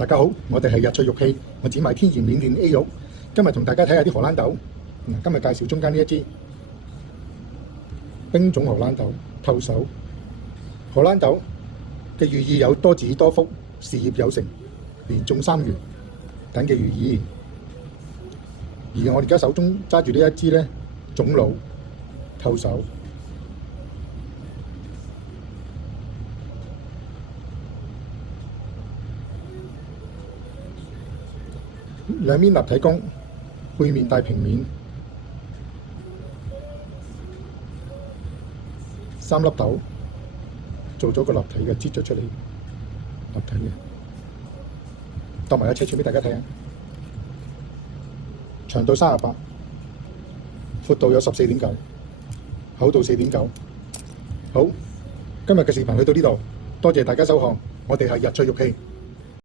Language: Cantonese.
大家好，我哋係日趣玉器，我只賣天然緬甸 A 肉。今日同大家睇下啲荷蘭豆。今日介紹中間呢一支冰種荷蘭豆，透手。荷蘭豆嘅寓意有多子多福、事業有成、連中三元等嘅寓意。而我而家手中揸住呢一支呢，種老透手。兩面立體弓，背面帶平面，三粒豆做咗個立體嘅，擠咗出嚟，立體嘅，當埋個尺寸俾大家睇下，長度38，闊度有14.9，厚度4.9。好，今日嘅視頻去到呢度，多謝大家收看，我哋係日趣玉器。